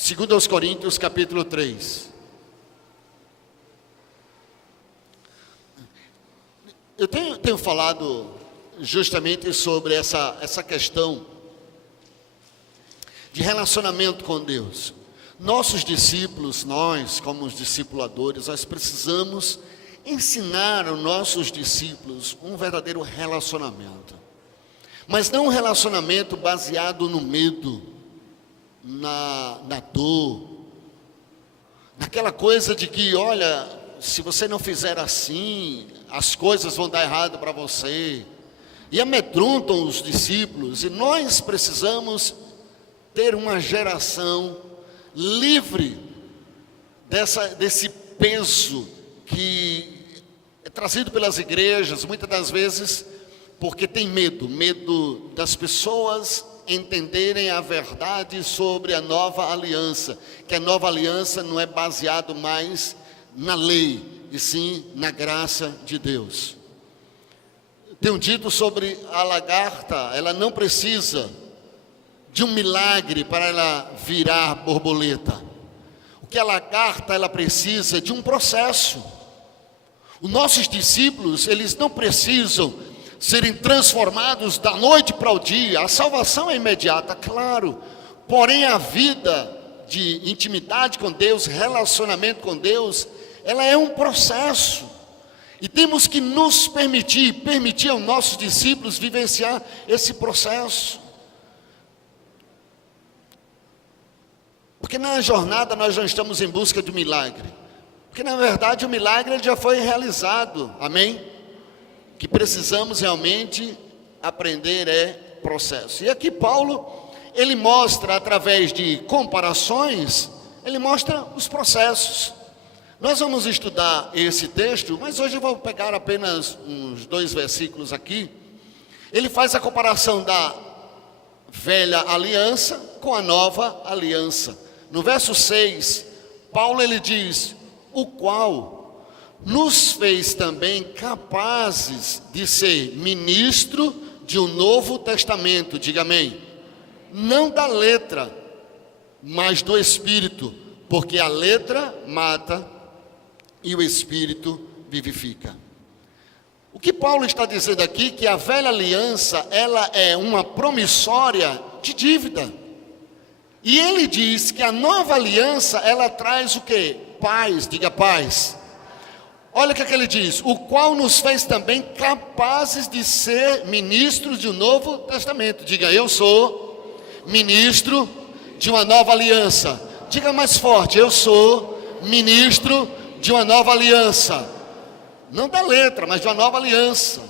2 aos Coríntios, capítulo 3. Eu tenho falado justamente sobre essa questão de relacionamento com Deus. Nossos discípulos, nós como os discipuladores, nós precisamos ensinar aos nossos discípulos um verdadeiro relacionamento. Mas não um relacionamento baseado no medo, na dor, naquela coisa de que, olha, se você não fizer assim, as coisas vão dar errado para você. E amedrontam os discípulos. E nós precisamos ter uma geração livre desse peso que é trazido pelas igrejas, muitas das vezes, porque tem medo das pessoas entenderem a verdade sobre a nova aliança, que a nova aliança não é baseado mais na lei, e sim na graça de Deus. Tenho dito sobre a lagarta, ela não precisa de um milagre para ela virar borboleta. O que a lagarta, ela precisa de um processo. Os nossos discípulos, eles não precisam serem transformados da noite para o dia. A salvação é imediata, claro. Porém, a vida de intimidade com Deus, relacionamento com Deus, ela é um processo. E temos que nos permitir aos nossos discípulos vivenciar esse processo. Porque na jornada nós não estamos em busca de um milagre. Porque na verdade o milagre ele já foi realizado, amém? Que precisamos realmente aprender é processo. E aqui Paulo, ele mostra através de comparações, ele mostra os processos. Nós vamos estudar esse texto, mas hoje eu vou pegar apenas uns 2 versículos aqui. Ele faz a comparação da velha aliança com a nova aliança. No verso 6, Paulo ele diz: o qual nos fez também capazes de ser ministro de um novo testamento, diga amém. Não da letra, mas do Espírito, porque a letra mata e o Espírito vivifica. O que Paulo está dizendo aqui, que a velha aliança, ela é uma promissória de dívida. E ele diz que a nova aliança, ela traz o quê? Paz, diga paz. Olha o que ele diz: o qual nos fez também capazes de ser ministros de um novo testamento. Diga, eu sou ministro de uma nova aliança. Diga mais forte, eu sou ministro de uma nova aliança. Não da letra, mas de uma nova aliança.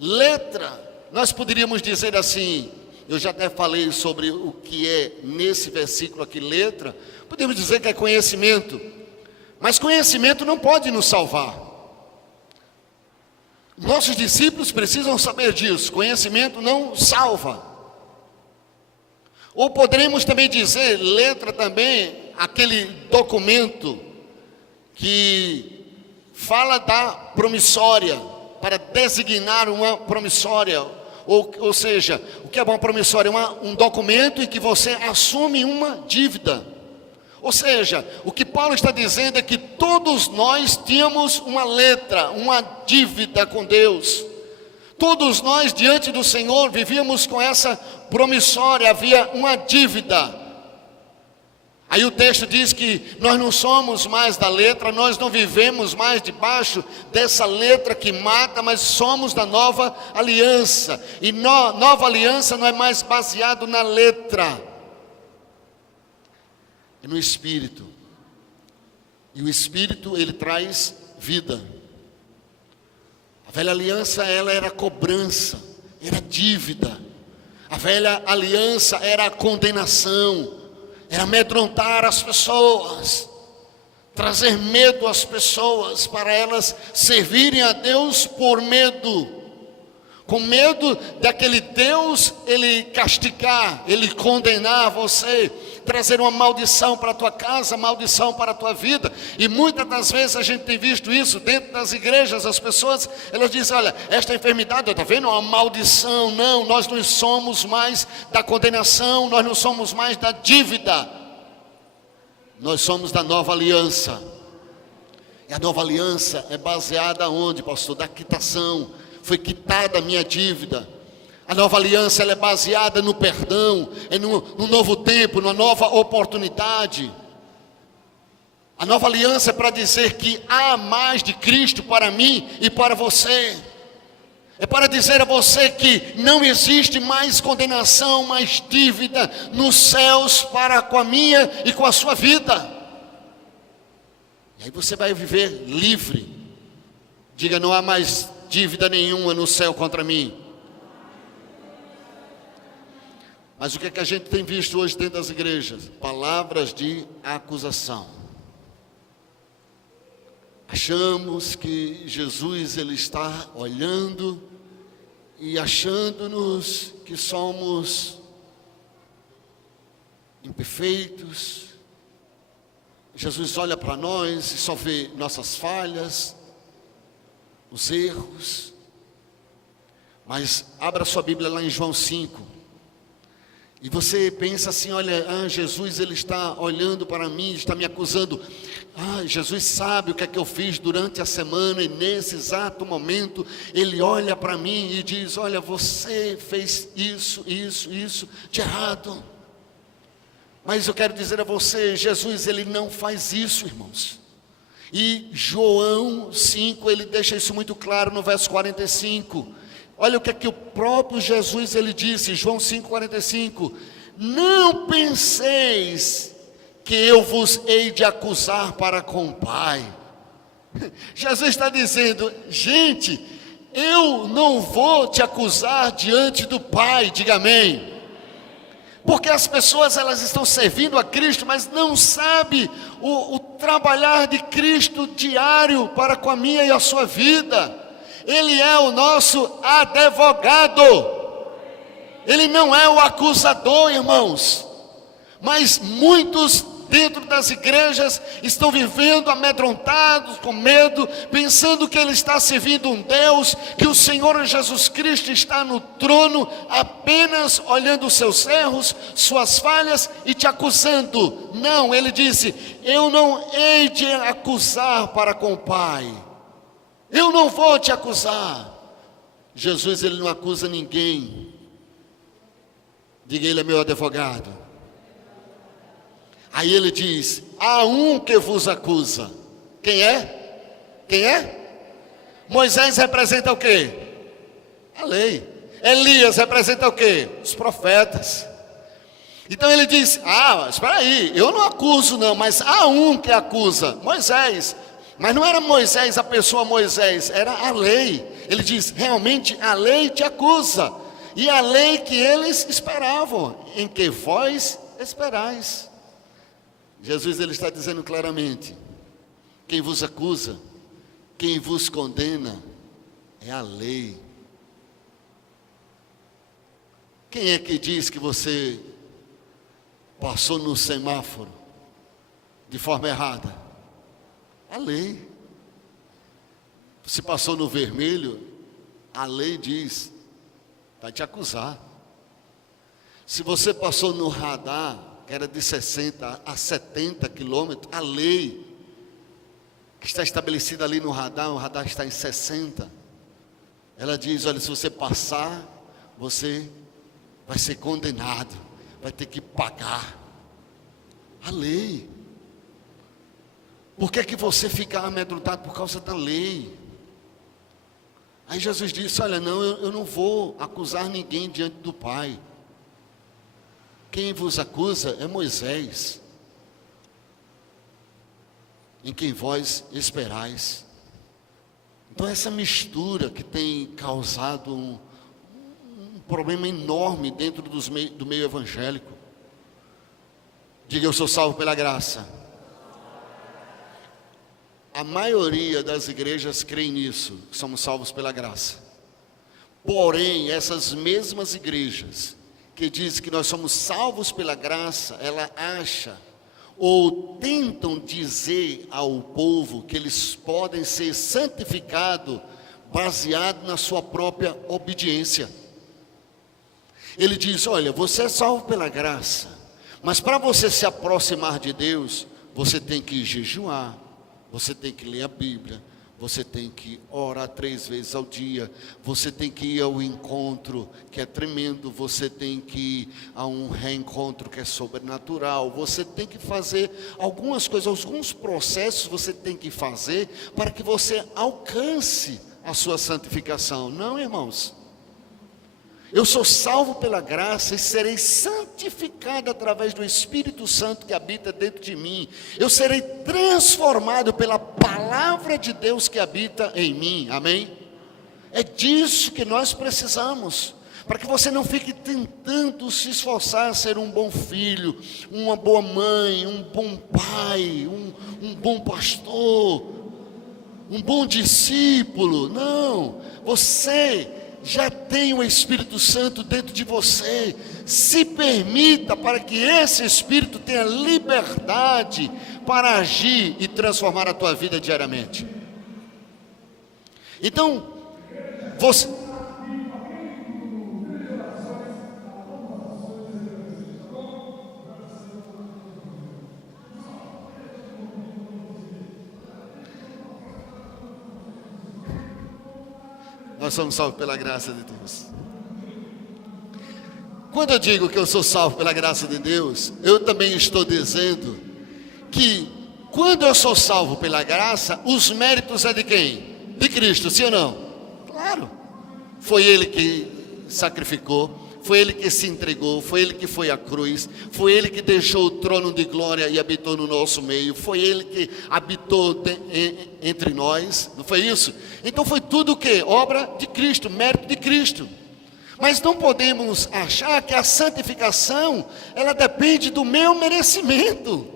Letra, nós poderíamos dizer assim, eu já até falei sobre o que é nesse versículo aqui letra. Podemos dizer que é conhecimento, mas conhecimento não pode nos salvar. Nossos discípulos precisam saber disso, conhecimento não salva. Ou poderemos também dizer, letra também, aquele documento que fala da promissória, para designar uma promissória, ou seja, o que é uma promissória? Um documento em que você assume uma dívida. Ou seja, o que Paulo está dizendo é que todos nós tínhamos uma letra, uma dívida com Deus. Todos nós diante do Senhor vivíamos com essa promissória, havia uma dívida. Aí o texto diz que nós não somos mais da letra, nós não vivemos mais debaixo dessa letra que mata, mas somos da nova aliança. E nova aliança não é mais baseado na letra, é no Espírito. E o Espírito, ele traz vida. A velha aliança, ela era cobrança, era dívida. A velha aliança era a condenação, era amedrontar as pessoas, trazer medo às pessoas, para elas servirem a Deus por medo, com medo daquele Deus, ele castigar, ele condenar você, trazer uma maldição para a tua casa, maldição para a tua vida. E muitas das vezes a gente tem visto isso dentro das igrejas. As pessoas, elas dizem, olha, esta enfermidade, está vendo, é uma maldição. Não, nós não somos mais da condenação, nós não somos mais da dívida. Nós somos da nova aliança. E a nova aliança é baseada onde, pastor? Da quitação. Foi quitada a minha dívida. A nova aliança ela é baseada no perdão, no novo tempo, numa nova oportunidade. A nova aliança é para dizer que há mais de Cristo para mim e para você. É para dizer a você que não existe mais condenação, mais dívida nos céus para com a minha e com a sua vida. E aí você vai viver livre. Diga, não há mais dívida nenhuma no céu contra mim. Mas o que é que a gente tem visto hoje dentro das igrejas? Palavras de acusação. Achamos que Jesus ele está olhando e achando-nos que somos imperfeitos. Jesus olha para nós e só vê nossas falhas, os erros. Mas abra sua Bíblia lá em João 5. E você pensa assim, olha, Jesus ele está olhando para mim, está me acusando. Jesus sabe o que é que eu fiz durante a semana e nesse exato momento ele olha para mim e diz, olha, você fez isso de errado. Mas eu quero dizer a você, Jesus ele não faz isso, irmãos. E João 5, ele deixa isso muito claro no verso 45. Olha o que é que o próprio Jesus ele disse, João 5,45. Não penseis que eu vos hei de acusar para com o Pai. Jesus está dizendo, gente, eu não vou te acusar diante do Pai, diga amém. Porque as pessoas elas estão servindo a Cristo, mas não sabem o trabalhar de Cristo diário para com a minha e a sua vida. Ele é o nosso advogado. Ele não é o acusador, irmãos. Mas muitos dentro das igrejas estão vivendo amedrontados, com medo, pensando que ele está servindo um Deus, que o Senhor Jesus Cristo está no trono, apenas olhando os seus erros, suas falhas e te acusando. Não, ele disse, eu não hei de acusar para com o Pai. Eu não vou te acusar. Jesus ele não acusa ninguém. Diga, ele é meu advogado. Aí ele diz, há um que vos acusa. Quem é? Quem é? Moisés representa o quê? A lei. Elias representa o quê? Os profetas. Então ele diz, espera aí, eu não acuso não, mas há um que acusa, Moisés. Mas não era Moisés, a pessoa Moisés, era a lei. Ele diz, realmente a lei te acusa. E a lei que eles esperavam, em que vós esperais. Jesus ele está dizendo claramente, quem vos acusa, quem vos condena, é a lei. Quem é que diz que você passou no semáforo de forma errada? A lei. Se passou no vermelho, a lei diz, vai te acusar. Se você passou no radar, que era de 60 a 70 quilômetros, a lei que está estabelecida ali no radar, o radar está em 60. Ela diz, olha, se você passar, você vai ser condenado, vai ter que pagar. A lei. Por que que você fica amedrontado por causa da lei? Aí Jesus disse, olha, não, eu não vou acusar ninguém diante do Pai. Quem vos acusa é Moisés, em quem vós esperais. Então essa mistura que tem causado um problema enorme dentro do meio evangélico. Diga, eu sou salvo pela graça. A maioria das igrejas crê nisso, que somos salvos pela graça. Porém, essas mesmas igrejas que dizem que nós somos salvos pela graça, ela acha ou tentam dizer ao povo que eles podem ser santificados baseado na sua própria obediência. Ele diz, olha, você é salvo pela graça, mas para você se aproximar de Deus, você tem que jejuar, você tem que ler a Bíblia, você tem que orar 3 vezes ao dia, você tem que ir ao encontro, que é tremendo, você tem que ir a um reencontro que é sobrenatural, você tem que fazer algumas coisas, alguns processos você tem que fazer para que você alcance a sua santificação. Não, irmãos. Eu sou salvo pela graça e serei santificado através do Espírito Santo que habita dentro de mim. Eu serei transformado pela palavra de Deus que habita em mim. Amém? É disso que nós precisamos. Para que você não fique tentando se esforçar a ser um bom filho, uma boa mãe, um bom pai, um bom pastor, um bom discípulo. Não, você já tem o Espírito Santo dentro de você. Se permita para que esse Espírito tenha liberdade para agir e transformar a tua vida diariamente. Então, você... Nós somos salvos pela graça de Deus. Quando eu digo que eu sou salvo pela graça de Deus, eu também estou dizendo que quando eu sou salvo pela graça, os méritos é de quem? De Cristo, sim ou não? Claro. Foi Ele que sacrificou, foi Ele que se entregou, foi Ele que foi à cruz, foi Ele que deixou o trono de glória e habitou no nosso meio, foi Ele que habitou entre nós, não foi isso? Então foi tudo o quê? Obra de Cristo, mérito de Cristo. Mas não podemos achar que a santificação, ela depende do meu merecimento.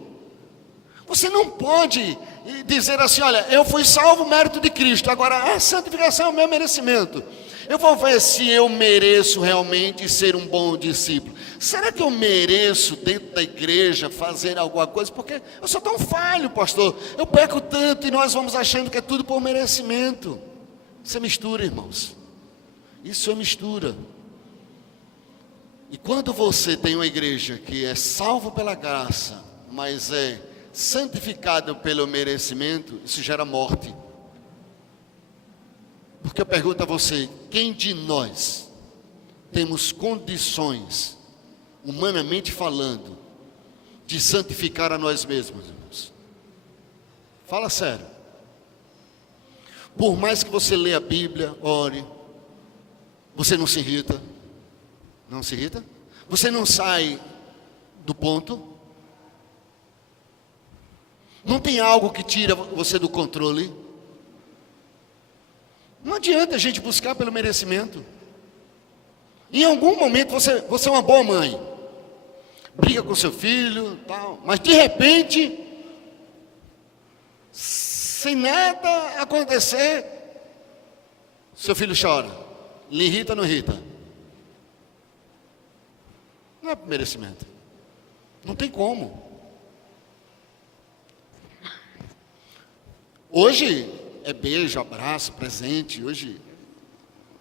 Você não pode dizer assim, olha, eu fui salvo, mérito de Cristo, agora a santificação é o meu merecimento. Eu vou ver se eu mereço realmente ser um bom discípulo. Será que eu mereço dentro da igreja fazer alguma coisa? Porque eu sou tão falho, pastor. Eu peco tanto e nós vamos achando que é tudo por merecimento. Isso é mistura, irmãos. Isso é mistura. E quando você tem uma igreja que é salvo pela graça, mas é santificado pelo merecimento, isso gera morte. Porque eu pergunto a você, quem de nós temos condições, humanamente falando, de santificar a nós mesmos, irmãos? Fala sério. Por mais que você leia a Bíblia, ore, você não se irrita? Não se irrita? Você não sai do ponto? Não tem algo que tira você do controle? Não adianta a gente buscar pelo merecimento. Em algum momento você é uma boa mãe, briga com seu filho, tal, mas de repente, sem nada acontecer, seu filho chora. Lhe irrita ou não irrita? Não é por merecimento. Não tem como. Hoje é beijo, abraço, presente. Hoje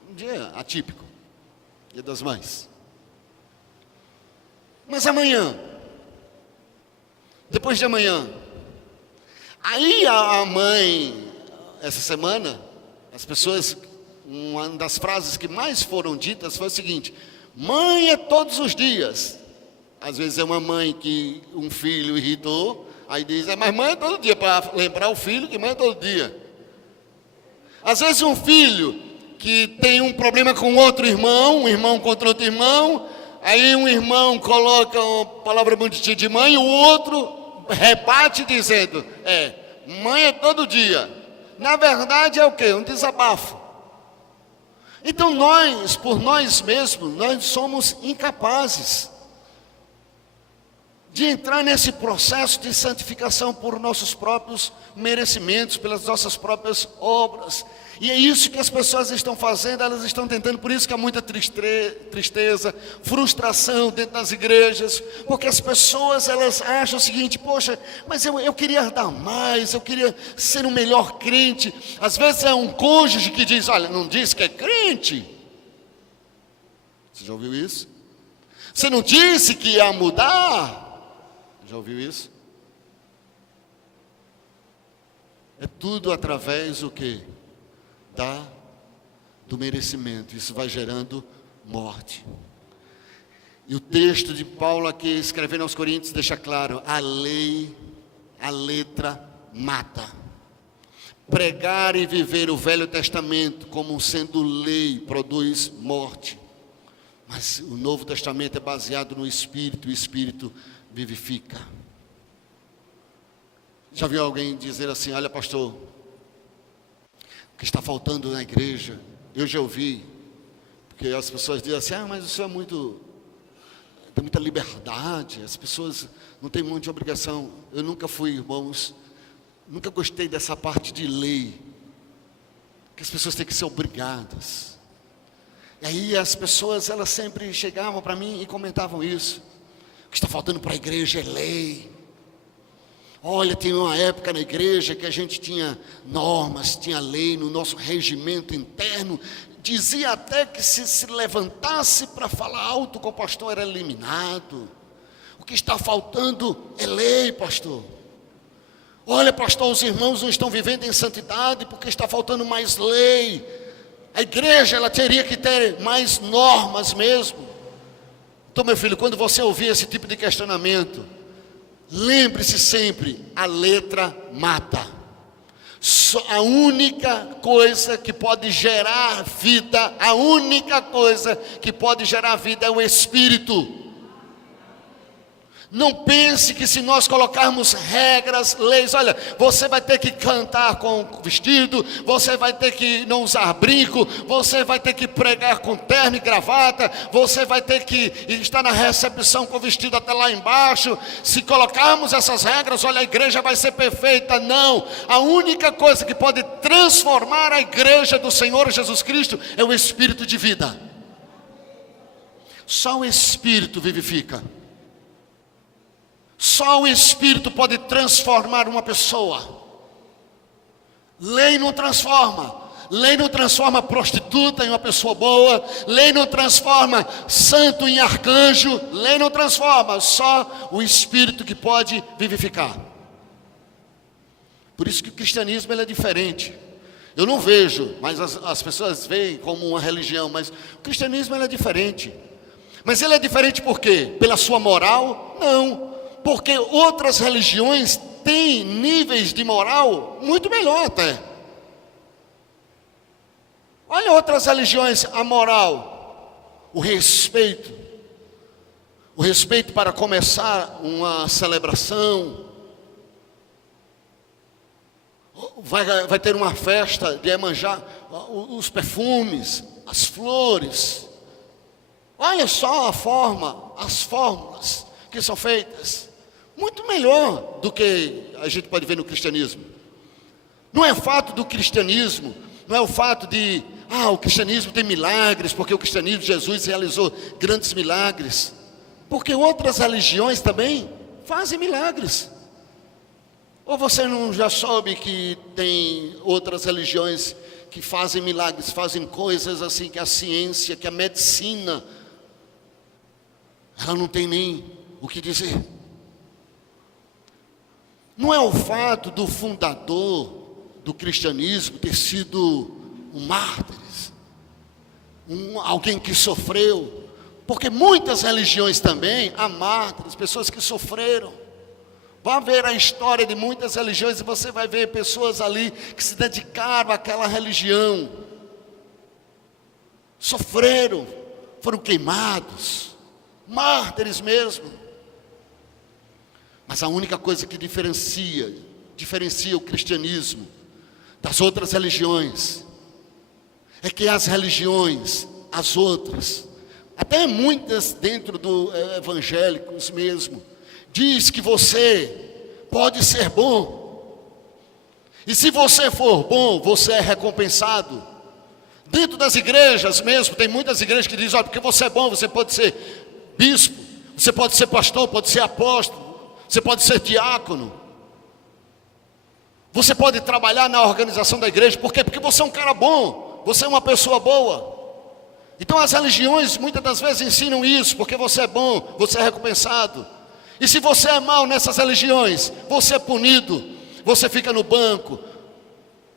é um dia atípico, Dia das Mães. Mas amanhã, depois de amanhã, aí a mãe, essa semana, as pessoas, uma das frases que mais foram ditas foi o seguinte: mãe é todos os dias. Às vezes é uma mãe que um filho irritou, aí diz, mas mãe é todo dia, para lembrar o filho que mãe é todo dia. Às vezes um filho que tem um problema com outro irmão, um irmão contra outro irmão, aí um irmão coloca uma palavra bonitinha de mãe, o outro rebate dizendo, mãe é todo dia. Na verdade é o quê? Um desabafo. Então nós, por nós mesmos, nós somos incapazes de entrar nesse processo de santificação por nossos próprios merecimentos, pelas nossas próprias obras. E é isso que as pessoas estão fazendo, elas estão tentando, por isso que há muita tristeza, frustração dentro das igrejas, porque as pessoas, elas acham o seguinte, poxa, mas eu queria dar mais, eu queria ser um melhor crente. Às vezes é um cônjuge que diz, olha, não diz que é crente. Você já ouviu isso? Você não disse que ia mudar? Já ouviu isso? É tudo através do quê? Do merecimento. Isso vai gerando morte. E o texto de Paulo aqui, escrevendo aos Coríntios, deixa claro: a lei, a letra mata. Pregar e viver o Velho Testamento como sendo lei produz morte. Mas o Novo Testamento é baseado no Espírito, o Espírito vivifica. Já viu alguém dizer assim: olha, pastor, o que está faltando na igreja? Eu já ouvi, porque as pessoas dizem assim: mas isso é tem muita liberdade, as pessoas não têm muita obrigação. Eu nunca fui, irmãos, nunca gostei dessa parte de lei, que as pessoas têm que ser obrigadas. E aí as pessoas, elas sempre chegavam para mim e comentavam isso: o que está faltando para a igreja é lei. Olha, tem uma época na igreja que a gente tinha normas, tinha lei no nosso regimento interno. Dizia até que se levantasse para falar alto com o pastor era eliminado. O que está faltando é lei, pastor. Olha, pastor, os irmãos não estão vivendo em santidade porque está faltando mais lei. A igreja, ela teria que ter mais normas mesmo. Então, meu filho, quando você ouvir esse tipo de questionamento, lembre-se sempre: a letra mata. A única coisa que pode gerar vida, a única coisa que pode gerar vida é o Espírito. Não pense que se nós colocarmos regras, leis, olha, você vai ter que cantar com vestido, você vai ter que não usar brinco, você vai ter que pregar com terno e gravata, você vai ter que estar na recepção com vestido até lá embaixo. Se colocarmos essas regras, olha, a igreja vai ser perfeita. Não, a única coisa que pode transformar a igreja do Senhor Jesus Cristo é o Espírito de vida. Só o Espírito vivifica. Só o Espírito pode transformar uma pessoa. Lei não transforma. Lei não transforma prostituta em uma pessoa boa. Lei não transforma santo em arcanjo. Lei não transforma. Só o Espírito que pode vivificar. Por isso que o cristianismo ele é diferente. Eu não vejo, mas as pessoas veem como uma religião. Mas o cristianismo ele é diferente. Mas ele é diferente por quê? Pela sua moral? Não. Porque outras religiões têm níveis de moral muito melhor até. Olha outras religiões, a moral, o respeito para começar uma celebração. Vai ter uma festa de Iemanjá, os perfumes, as flores. Olha só as fórmulas que são feitas. Muito melhor do que a gente pode ver no cristianismo. Não é o fato do cristianismo, não é o fato de, o cristianismo tem milagres, porque o cristianismo, Jesus realizou grandes milagres. Porque outras religiões também fazem milagres. Ou você não já soube que tem outras religiões que fazem milagres, fazem coisas assim que a ciência, que a medicina, ela não tem nem o que dizer. Não é o fato do fundador do cristianismo ter sido um mártir, alguém que sofreu, porque muitas religiões também há mártires, pessoas que sofreram. Vá ver a história de muitas religiões e você vai ver pessoas ali que se dedicaram àquela religião, sofreram, foram queimados, mártires mesmo. Mas a única coisa que diferencia o cristianismo das outras religiões é que as religiões, as outras, até muitas dentro do evangélicos mesmo, diz que você pode ser bom. E se você for bom, você é recompensado. Dentro das igrejas mesmo, tem muitas igrejas que dizem, porque você é bom, você pode ser bispo, você pode ser pastor, pode ser apóstolo, você pode ser diácono. Você pode trabalhar na organização da igreja. Por quê? Porque você é um cara bom, você é uma pessoa boa. Então as religiões muitas das vezes ensinam isso, porque você é bom, você é recompensado. E se você é mau nessas religiões, você é punido, você fica no banco,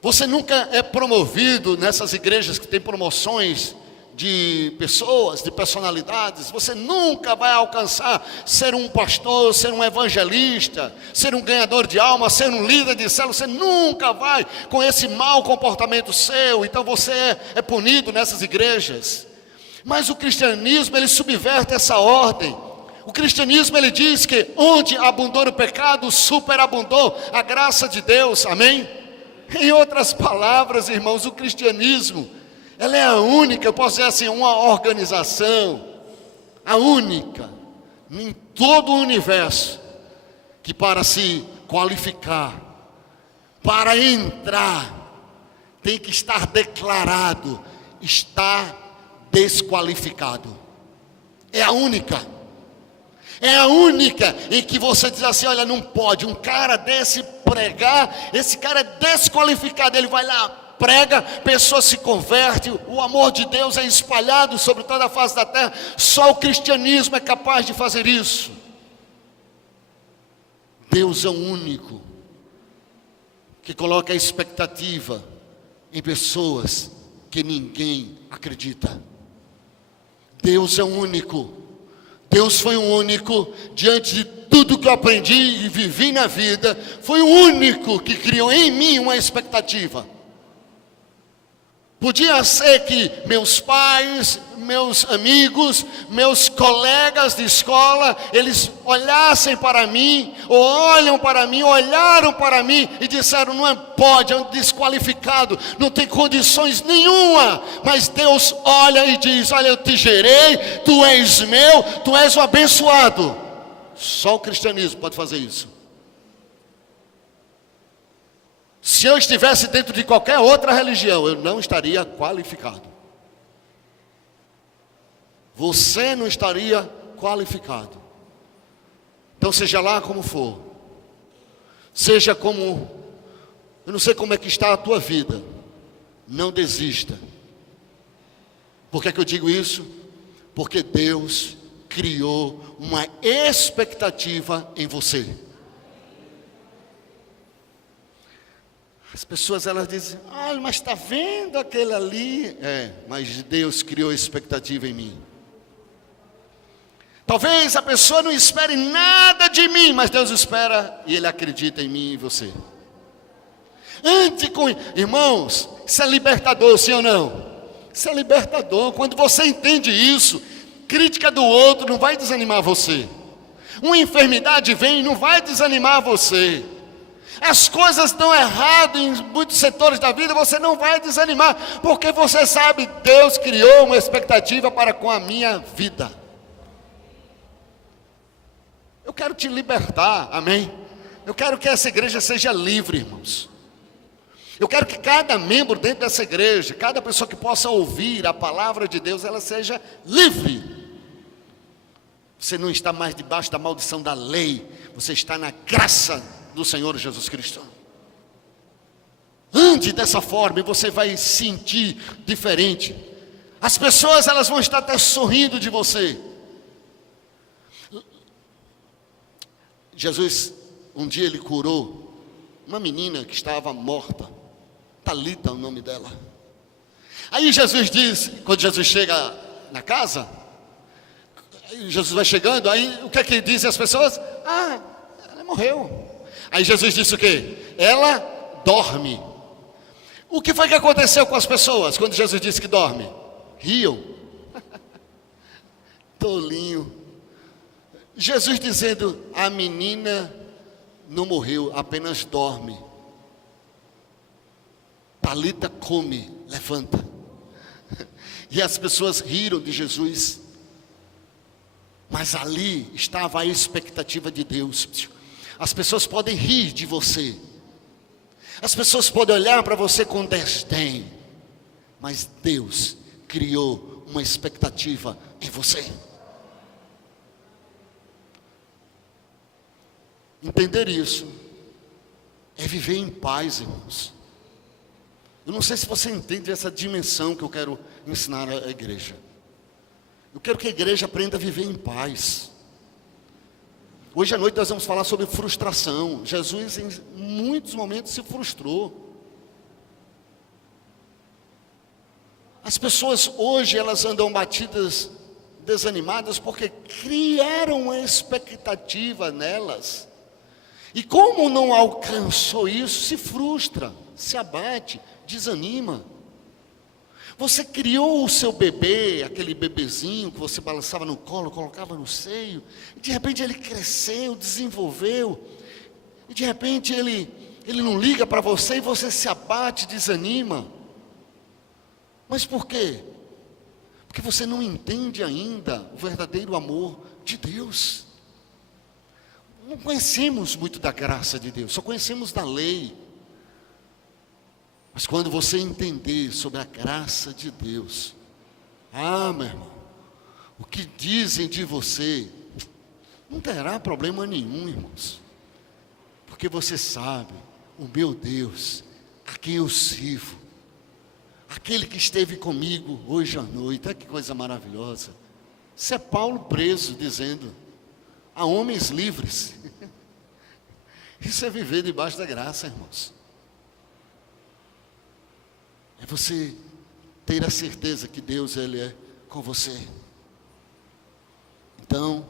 Você nunca é promovido nessas igrejas que tem promoções de pessoas, de personalidades. Você nunca vai alcançar ser um pastor, ser um evangelista, ser um ganhador de alma, ser um líder de célula. Você nunca vai com esse mau comportamento seu. Então você é punido nessas igrejas. Mas o cristianismo, ele subverte essa ordem. O cristianismo, ele diz que onde abundou o pecado, superabundou a graça de Deus. Amém? Em outras palavras, irmãos, o cristianismo, ela é a única, eu posso dizer assim, uma organização, a única, em todo o universo, que para se qualificar, para entrar, tem que estar declarado, está desqualificado. É a única. É a única em que você diz assim, olha, não pode, um cara desse pregar, esse cara é desqualificado, ele vai lá, prega, pessoa se converte, o amor de Deus é espalhado sobre toda a face da terra. Só o cristianismo é capaz de fazer isso. Deus é o único que coloca a expectativa em pessoas que ninguém acredita. Deus é o único. Deus foi o único, diante de tudo que eu aprendi e vivi na vida, foi o único que criou em mim uma expectativa. Podia ser que meus pais, meus amigos, meus colegas de escola, eles olhassem para mim, ou olham para mim, olharam para mim e disseram, não pode, é um desqualificado, não tem condições nenhuma. Mas Deus olha e diz, olha, eu te gerei, tu és meu, tu és o abençoado. Só o cristianismo pode fazer isso. Se eu estivesse dentro de qualquer outra religião, eu não estaria qualificado. Você não estaria qualificado. Então seja lá como for, seja como, eu não sei como é que está a tua vida, não desista. Por que é que eu digo isso? Porque Deus criou uma expectativa em você. As pessoas, elas dizem, mas está vendo aquele ali? Mas Deus criou expectativa em mim. Talvez a pessoa não espere nada de mim, mas Deus espera e Ele acredita em mim e em você. Ande com, irmãos, isso é libertador, sim ou não? Isso é libertador. Quando você entende isso, crítica do outro não vai desanimar você. Uma enfermidade vem e não vai desanimar você. As coisas estão erradas em muitos setores da vida, você não vai desanimar, porque você sabe, Deus criou uma expectativa para com a minha vida. Eu quero te libertar, amém? Eu quero que essa igreja seja livre, irmãos. Eu quero que cada membro dentro dessa igreja, cada pessoa que possa ouvir a palavra de Deus, ela seja livre. Você não está mais debaixo da maldição da lei, você está na graça do Senhor Jesus Cristo. Ande dessa forma e você vai sentir diferente. As pessoas, elas vão estar até sorrindo de você. Jesus, um dia ele curou uma menina que estava morta. Talita é o nome dela. Aí Jesus diz, quando Jesus chega na casa, Jesus vai chegando, aí o que é que dizem as pessoas? Ela morreu. Aí Jesus disse o quê? Ela dorme. O que foi que aconteceu com as pessoas quando Jesus disse que dorme? Riam. Tolinho. Jesus dizendo, a menina não morreu, apenas dorme. Talita come, levanta. E as pessoas riram de Jesus. Mas ali estava a expectativa de Deus. As pessoas podem rir de você. As pessoas podem olhar para você com desdém. Mas Deus criou uma expectativa em você. Entender isso é viver em paz, irmãos. Eu não sei se você entende essa dimensão que eu quero ensinar à igreja. Eu quero que a igreja aprenda a viver em paz. Hoje à noite nós vamos falar sobre frustração. Jesus em muitos momentos se frustrou. As pessoas hoje, elas andam batidas, desanimadas, porque criaram uma expectativa nelas. E como não alcançou isso, se frustra, se abate, desanima. Você criou o seu bebê, aquele bebezinho que você balançava no colo, colocava no seio, e de repente ele cresceu, desenvolveu, e de repente ele não liga para você e você se abate, desanima. Mas por quê? Porque você não entende ainda o verdadeiro amor de Deus. Não conhecemos muito da graça de Deus, só conhecemos da lei. Mas quando você entender sobre a graça de Deus, meu irmão, o que dizem de você, não terá problema nenhum, irmãos. Porque você sabe, o meu Deus, a quem eu sirvo, aquele que esteve comigo hoje à noite, olha que coisa maravilhosa. Isso é Paulo preso, dizendo, há homens livres. Isso é viver debaixo da graça, irmãos. É você ter a certeza que Deus, Ele é com você. Então,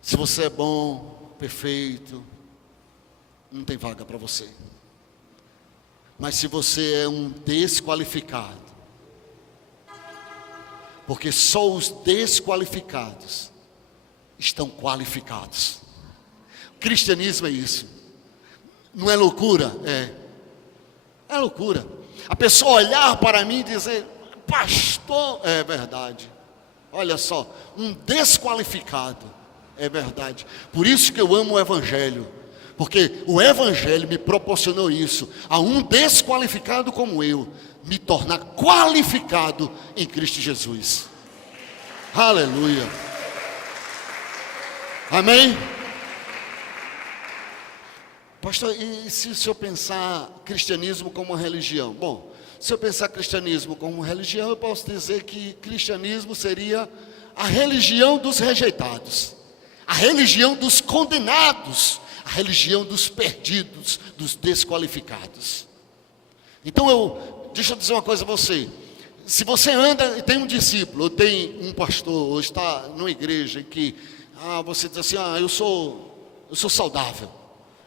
se você é bom, perfeito, não tem vaga para você. Mas se você é um desqualificado, porque só os desqualificados estão qualificados. O cristianismo é isso. Não é loucura? É loucura. A pessoa olhar para mim e dizer, pastor, é verdade. Olha só, um desqualificado, é verdade. Por isso que eu amo o Evangelho. Porque o Evangelho me proporcionou isso, a um desqualificado como eu, me tornar qualificado em Cristo Jesus. Aleluia. Amém? Pastor, e se o senhor pensar cristianismo como uma religião? Bom, se eu pensar cristianismo como uma religião, eu posso dizer que cristianismo seria a religião dos rejeitados, a religião dos condenados, a religião dos perdidos, dos desqualificados. Então deixa eu dizer uma coisa a você. Se você anda e tem um discípulo, ou tem um pastor, ou está numa igreja em que você diz assim, eu sou saudável,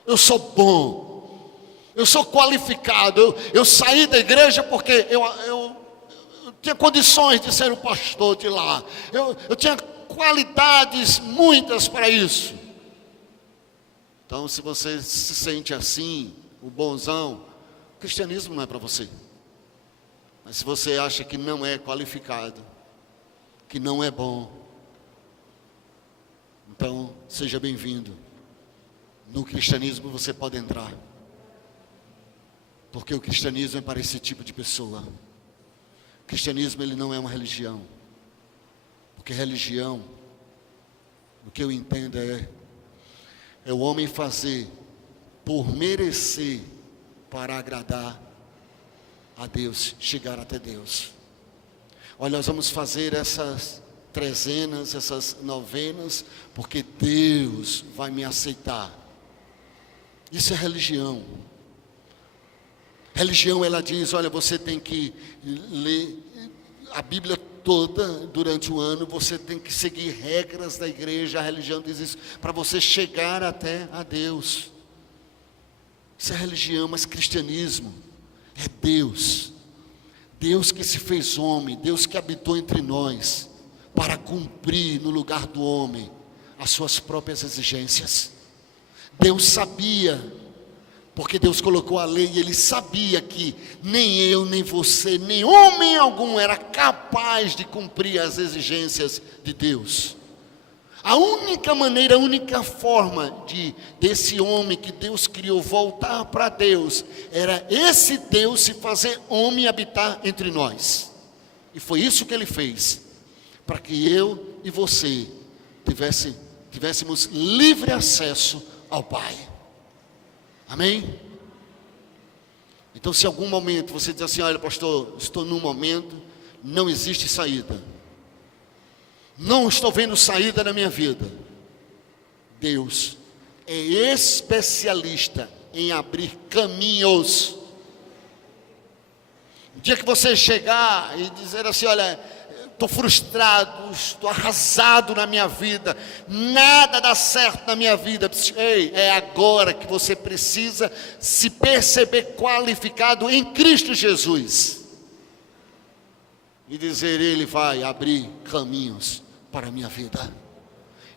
eu sou bom, eu sou qualificado, eu saí da igreja porque eu tinha condições de ser o pastor de lá, eu tinha qualidades muitas para isso. Então, se você se sente assim, o bonzão, o cristianismo não é para você. Mas se você acha que não é qualificado, que não é bom, então seja bem-vindo. No cristianismo você pode entrar, porque o cristianismo é para esse tipo de pessoa. O cristianismo, ele não é uma religião, porque religião, o que eu entendo é o homem fazer por merecer para agradar a Deus, chegar até Deus. Olha, nós vamos fazer essas trezenas, essas novenas, porque Deus vai me aceitar. Isso é religião. Religião, ela diz, olha, você tem que ler a Bíblia toda durante o ano, você tem que seguir regras da igreja, a religião diz isso, para você chegar até a Deus. Isso é religião, mas cristianismo é Deus. Deus que se fez homem, Deus que habitou entre nós, para cumprir no lugar do homem as suas próprias exigências. Deus sabia, porque Deus colocou a lei e Ele sabia que nem eu, nem você, nem homem algum era capaz de cumprir as exigências de Deus. A única maneira, a única forma desse homem que Deus criou voltar para Deus, era esse Deus se fazer homem e habitar entre nós. E foi isso que Ele fez, para que eu e você tivéssemos livre acesso ao Pai. Amém? Então, se em algum momento você diz assim, olha pastor, estou num momento, não existe saída, não estou vendo saída na minha vida, Deus é especialista em abrir caminhos. O dia que você chegar e dizer assim, olha, estou frustrado, estou arrasado na minha vida, nada dá certo na minha vida. Ei, é agora que você precisa se perceber qualificado em Cristo Jesus. E dizer, Ele vai abrir caminhos para a minha vida.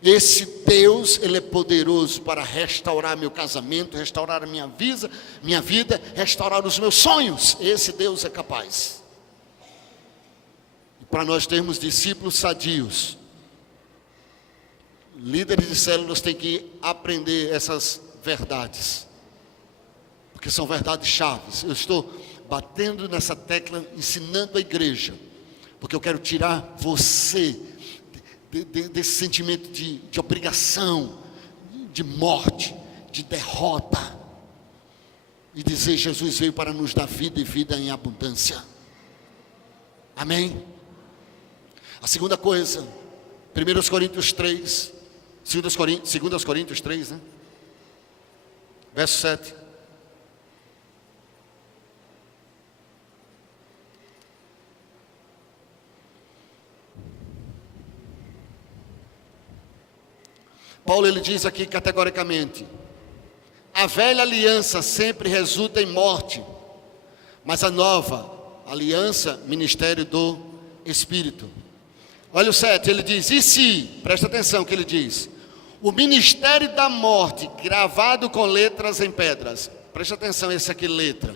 Esse Deus, Ele é poderoso para restaurar meu casamento, restaurar a minha vida, restaurar os meus sonhos. Esse Deus é capaz. E para nós termos discípulos sadios, líderes de células têm que aprender essas verdades, porque são verdades chaves. Eu estou batendo nessa tecla, ensinando a igreja, porque eu quero tirar você desse sentimento de obrigação, de morte, de derrota, e dizer, Jesus veio para nos dar vida e vida em abundância. Amém? A segunda coisa, 1 Coríntios 3, 2 Coríntios 3, né? Verso 7. Paulo, ele diz aqui categoricamente: a velha aliança sempre resulta em morte, mas a nova aliança, ministério do Espírito. Olha o 7, ele diz, e se, presta atenção que ele diz, o ministério da morte, gravado com letras em pedras. Presta atenção, esse aqui letra.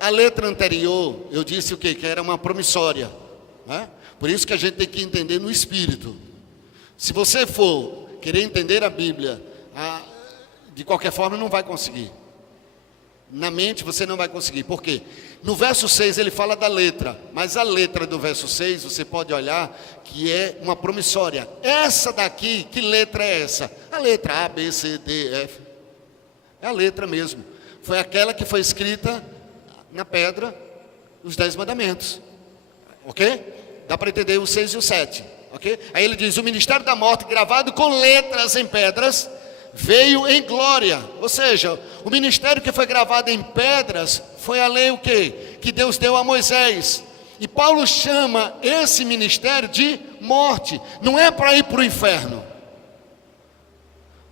A letra anterior, eu disse o quê? Que era uma promissória, né? Por isso que a gente tem que entender no Espírito. Se você for querer entender a Bíblia, de qualquer forma não vai conseguir. Na mente você não vai conseguir. Por quê? No verso 6 ele fala da letra, mas a letra do verso 6 você pode olhar que é uma promissória. Essa daqui, que letra é essa? A letra A, B, C, D, F. É a letra mesmo. Foi aquela que foi escrita na pedra, os 10 mandamentos. Ok? Dá para entender o 6 e o 7. Okay? Aí ele diz, o ministério da morte, gravado com letras em pedras, veio em glória. Ou seja, o ministério que foi gravado em pedras, foi a lei o quê? Que Deus deu a Moisés. E Paulo chama esse ministério de morte. Não é para ir para o inferno.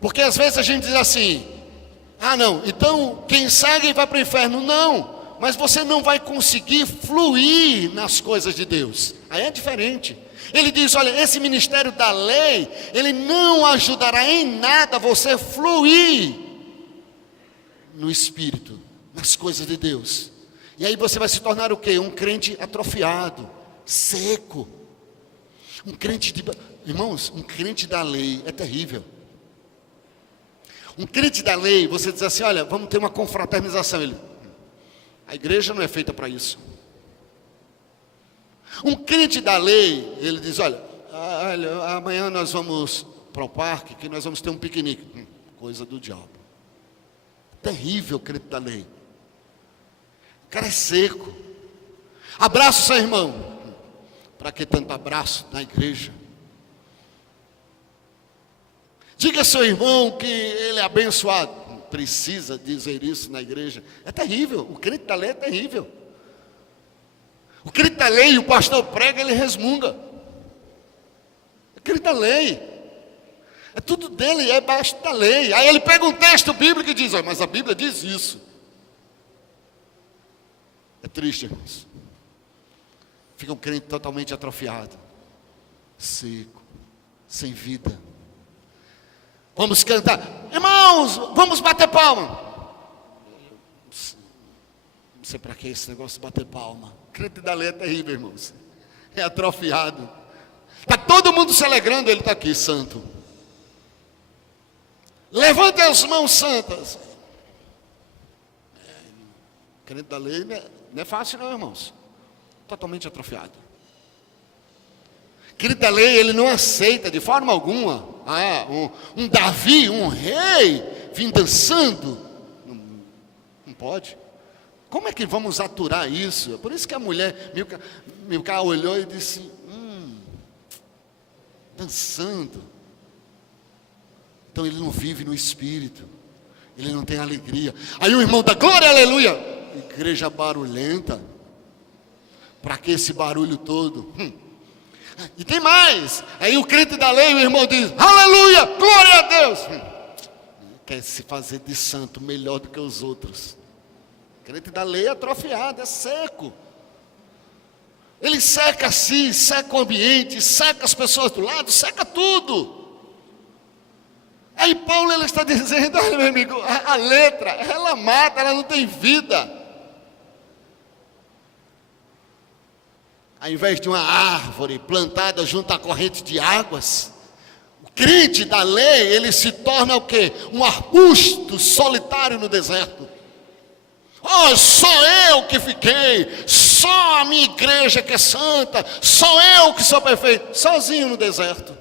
Porque às vezes a gente diz assim, ah não, então quem segue vai para o inferno. Não, mas você não vai conseguir fluir nas coisas de Deus. Aí é diferente. Ele diz, olha, esse ministério da lei, ele não ajudará em nada você fluir no Espírito, nas coisas de Deus. E aí você vai se tornar o quê? Um crente atrofiado, seco. Irmãos, um crente da lei é terrível. Um crente da lei, você diz assim, olha, vamos ter uma confraternização. A igreja não é feita para isso. Um crente da lei, ele diz, olha, amanhã nós vamos para o parque, que nós vamos ter um piquenique. Coisa do diabo. Terrível crente da lei. O cara é seco. Abraça o seu irmão. Para que tanto abraço na igreja? Diga ao seu irmão que ele é abençoado. Não precisa dizer isso na igreja. É terrível, o crente da lei é terrível. O crente da lei, o pastor prega, ele resmunga. É crente da lei. É tudo dele, é baixo da lei. Aí ele pega um texto bíblico e diz, mas a Bíblia diz isso. É triste, irmãos. Fica um crente totalmente atrofiado, seco, sem vida. Vamos cantar, irmãos, vamos bater palma. Não sei para que esse negócio de bater palma. O crente da lei é terrível, irmãos. É atrofiado. Está todo mundo se alegrando, ele está aqui, santo. Levante as mãos santas. O crente da lei não é fácil não, irmãos. Totalmente atrofiado. O crente da lei, ele não aceita de forma alguma um Davi, um rei, vim dançando. Não pode. Como é que vamos aturar isso? É por isso que a mulher, Milca olhou e disse, dançando. Então ele não vive no Espírito, ele não tem alegria. Aí o irmão dá glória, aleluia. Igreja barulhenta. Para que esse barulho todo? E tem mais. Aí o crente da lei, o irmão diz: aleluia, glória a Deus. Quer se fazer de santo melhor do que os outros. O crente da lei é atrofiado, é seco. Ele seca a si, seca o ambiente, seca as pessoas do lado, seca tudo. Aí Paulo ele está dizendo: olha, meu amigo, a letra, ela mata, ela não tem vida. Ao invés de uma árvore plantada junto à corrente de águas, o crente da lei, ele se torna o quê? Um arbusto solitário no deserto. Oh, só eu que fiquei, só a minha igreja que é santa, só eu que sou perfeito, sozinho no deserto.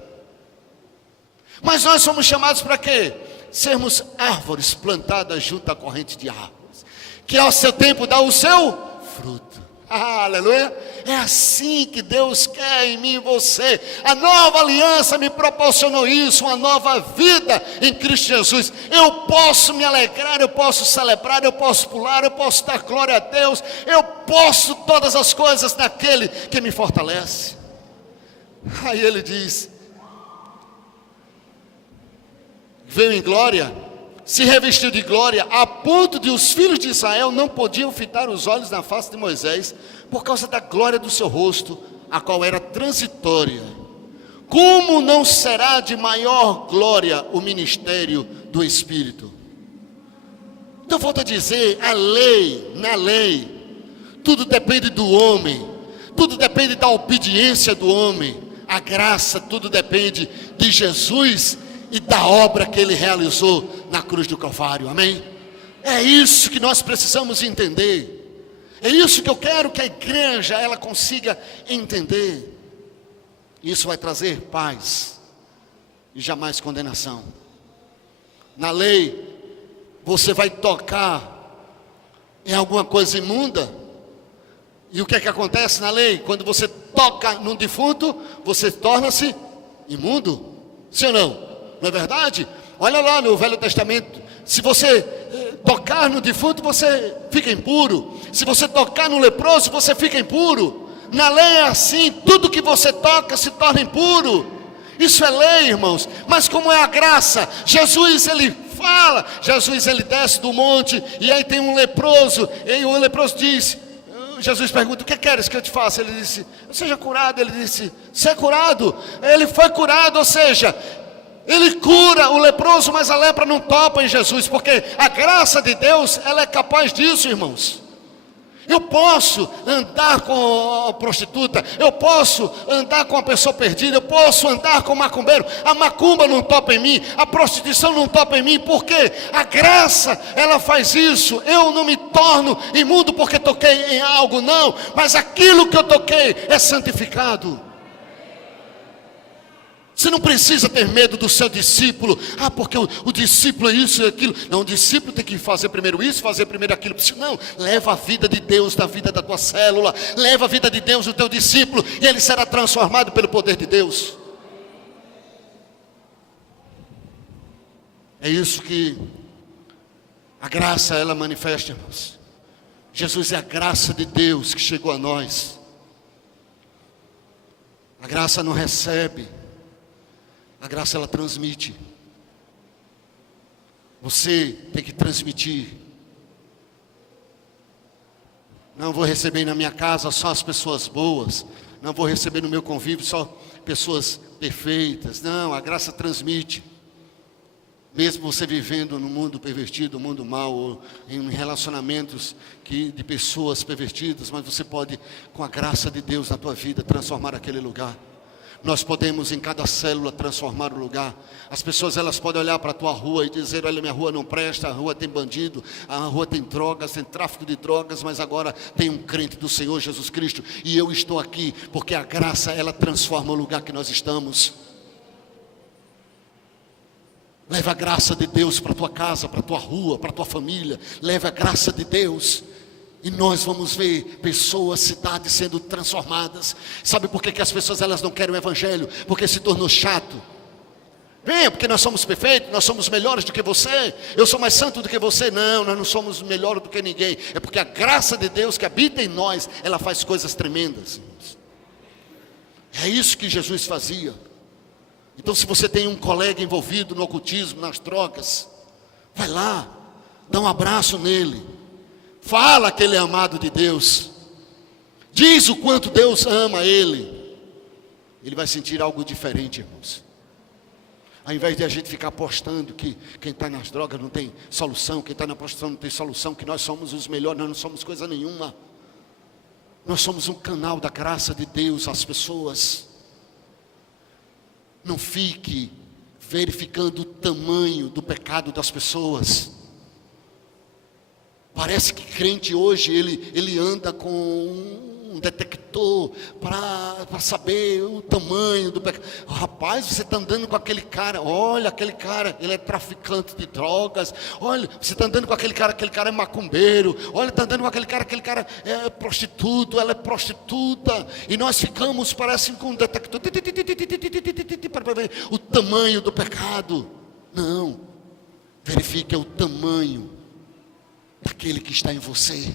Mas nós somos chamados para quê? Sermos árvores plantadas junto à corrente de águas, que ao seu tempo dá o seu fruto. Aleluia. É assim que Deus quer em mim e você. A nova aliança me proporcionou isso, uma nova vida em Cristo Jesus. Eu posso me alegrar, eu posso celebrar, eu posso pular, eu posso dar glória a Deus, eu posso todas as coisas naquele que me fortalece. Aí ele diz: veio em glória, se revestiu de glória, a ponto de os filhos de Israel não podiam fitar os olhos na face de Moisés, por causa da glória do seu rosto, a qual era transitória. Como não será de maior glória o ministério do Espírito? Então volto a dizer, na lei, tudo depende do homem, tudo depende da obediência do homem. A graça, tudo depende de Jesus e da obra que ele realizou na cruz do Calvário, amém? É isso que nós precisamos entender. É isso que eu quero que a igreja ela consiga entender. Isso vai trazer paz e jamais condenação. Na lei, você vai tocar em alguma coisa imunda, e o que é que acontece na lei? Quando você toca num defunto, você torna-se imundo, sim ou não? Não é verdade? Olha lá no Velho Testamento, se você tocar no defunto, você fica impuro. Se você tocar no leproso, você fica impuro. Na lei é assim, tudo que você toca se torna impuro. Isso é lei, irmãos. Mas como é a graça? Jesus ele fala, Jesus ele desce do monte, e aí tem um leproso, e o leproso diz, Jesus pergunta: o que queres que eu te faça? Ele disse: seja curado. Ele disse: ser curado. Ele foi curado, ou seja, ele cura o leproso, mas a lepra não topa em Jesus, porque a graça de Deus, ela é capaz disso, irmãos. Eu posso andar com a prostituta, eu posso andar com a pessoa perdida, eu posso andar com o macumbeiro, a macumba não topa em mim, a prostituição não topa em mim, porque a graça, ela faz isso. Eu não me torno imundo porque toquei em algo, não, mas aquilo que eu toquei é santificado. Você não precisa ter medo do seu discípulo. Porque o discípulo é isso e aquilo. Não, o discípulo tem que fazer primeiro isso, fazer primeiro aquilo. Não, leva a vida de Deus na vida da tua célula. Leva a vida de Deus no teu discípulo, e ele será transformado pelo poder de Deus. É isso que a graça ela manifesta, irmãos. Jesus é a graça de Deus que chegou a nós. A graça não recebe, a graça ela transmite. Você tem que transmitir. Não vou receber na minha casa só as pessoas boas. Não vou receber no meu convívio só pessoas perfeitas. Não, a graça transmite. Mesmo você vivendo no mundo pervertido, no mundo mau, ou em relacionamentos de pessoas pervertidas, mas você pode, com a graça de Deus na tua vida, transformar aquele lugar. Nós podemos em cada célula transformar o lugar. As pessoas elas podem olhar para a tua rua e dizer: olha, minha rua não presta, a rua tem bandido, a rua tem drogas, tem tráfico de drogas, mas agora tem um crente do Senhor Jesus Cristo, e eu estou aqui, porque a graça ela transforma o lugar que nós estamos. Leve a graça de Deus para a tua casa, para a tua rua, para a tua família. Leve a graça de Deus, e nós vamos ver pessoas, cidades sendo transformadas. Sabe por que as pessoas elas não querem o evangelho? Porque se tornou chato. Venha, porque nós somos perfeitos, nós somos melhores do que você, eu sou mais santo do que você. Não, nós não somos melhores do que ninguém. É porque a graça de Deus que habita em nós, ela faz coisas tremendas. É isso que Jesus fazia. Então, se você tem um colega envolvido no ocultismo, nas drogas, vai lá, dá um abraço nele, fala que ele é amado de Deus, diz o quanto Deus ama ele. Ele vai sentir algo diferente, irmãos. Ao invés de a gente ficar apostando que quem está nas drogas não tem solução, quem está na prostituição não tem solução, que nós somos os melhores, nós não somos coisa nenhuma. Nós somos um canal da graça de Deus às pessoas. Não fique verificando o tamanho do pecado das pessoas. Parece que crente hoje, ele anda com um detector para saber o tamanho do pecado. Rapaz, você está andando com aquele cara, olha, aquele cara, ele é traficante de drogas. Olha, você está andando com aquele cara é macumbeiro. Olha, está andando com aquele cara é prostituto, ela é prostituta. E nós ficamos, parece com um detector, para ver o tamanho do pecado. Não, verifique o tamanho daquele que está em você.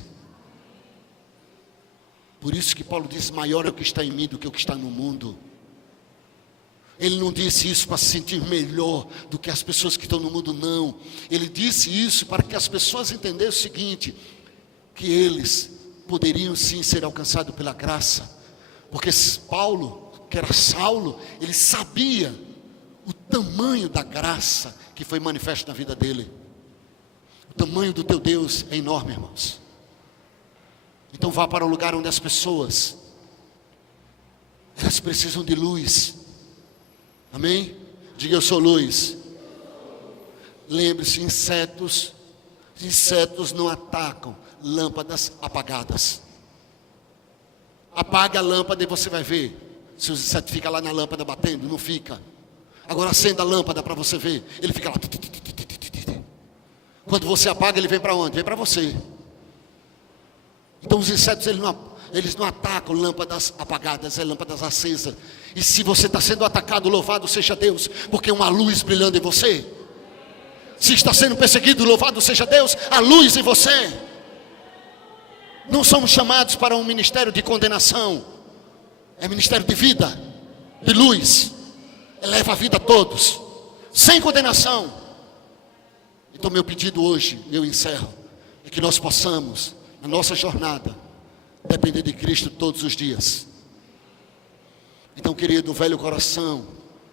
Por isso que Paulo diz, maior é o que está em mim do que o que está no mundo. Ele não disse isso para se sentir melhor do que as pessoas que estão no mundo, não. Ele disse isso para que as pessoas entendessem o seguinte, que eles poderiam sim ser alcançados pela graça. Porque Paulo, que era Saulo, ele sabia o tamanho da graça que foi manifesto na vida dele. O tamanho do teu Deus é enorme, irmãos. Então vá para o lugar onde as pessoas, elas precisam de luz. Amém? Diga, eu sou luz. Lembre-se, insetos não atacam lâmpadas apagadas. Apaga a lâmpada e você vai ver se o inseto fica lá na lâmpada batendo. Não fica. Agora acenda a lâmpada para você ver. Ele fica lá. Quando você apaga, ele vem para onde? Vem para você. Então os insetos, eles não atacam lâmpadas apagadas, é lâmpadas acesas. E se você está sendo atacado, louvado seja Deus, porque é uma luz brilhando em você. Se está sendo perseguido, louvado seja Deus, a luz em você. Não somos chamados para um ministério de condenação, é ministério de vida, de luz. Eleva a vida a todos, sem condenação. Então meu pedido hoje, eu encerro, é que nós possamos, na nossa jornada, depender de Cristo todos os dias. Então, querido, o velho coração,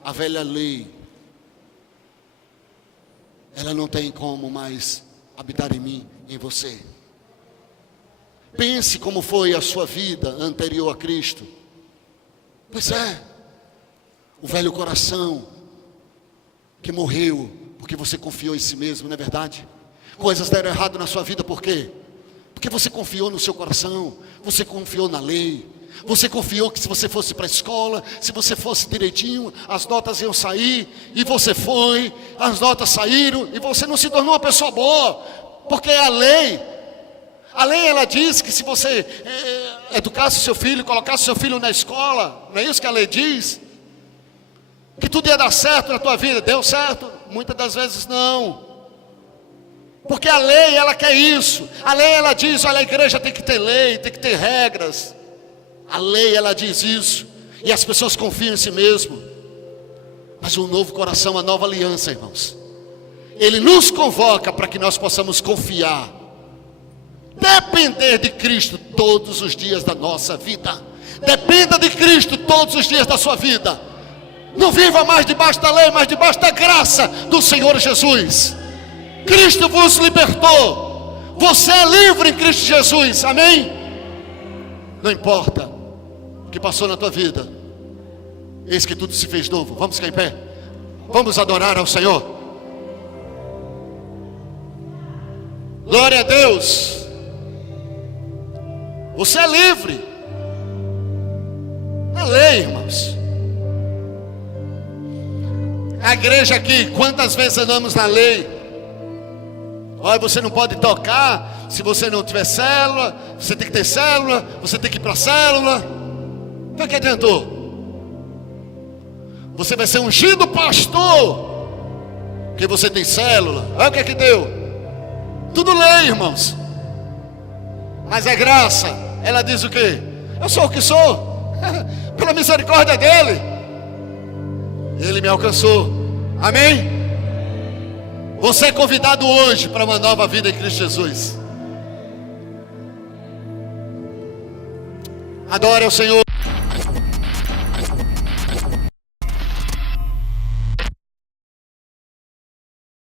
a velha lei, ela não tem como mais habitar em mim, em você. Pense como foi a sua vida anterior a Cristo. Pois é, o velho coração que morreu porque você confiou em si mesmo, não é verdade? Coisas deram errado na sua vida, por quê? Porque você confiou no seu coração, você confiou na lei, você confiou que se você fosse para a escola, se você fosse direitinho, as notas iam sair, e você foi, as notas saíram, e você não se tornou uma pessoa boa, porque a lei ela diz que se você educasse seu filho, colocasse seu filho na escola, não é isso que a lei diz? Que tudo ia dar certo na tua vida. Deu certo? Muitas das vezes não. Porque a lei, ela quer isso. A lei, ela diz, olha, a igreja tem que ter lei, tem que ter regras. A lei, ela diz isso. E as pessoas confiam em si mesmo. Mas o novo coração, a nova aliança, irmãos, ele nos convoca para que nós possamos confiar, depender de Cristo todos os dias da nossa vida. Dependa de Cristo todos os dias da sua vida. Não viva mais debaixo da lei, mas debaixo da graça do Senhor Jesus. Cristo vos libertou. Você é livre em Cristo Jesus, amém? Não importa o que passou na tua vida, eis que tudo se fez novo. Vamos ficar em pé, vamos adorar ao Senhor. Glória a Deus. Você é livre. A lei, irmãos. A igreja aqui, quantas vezes andamos na lei? Olha, você não pode tocar se você não tiver célula, você tem que ter célula, você tem que ir para a célula. Então que adiantou? Você vai ser ungido pastor, porque você tem célula. Olha o que é que deu. Tudo lei, irmãos. Mas a graça, ela diz o quê? Eu sou o que sou, pela misericórdia dele. Ele me alcançou. Amém? Você é convidado hoje para uma nova vida em Cristo Jesus. Adore ao Senhor.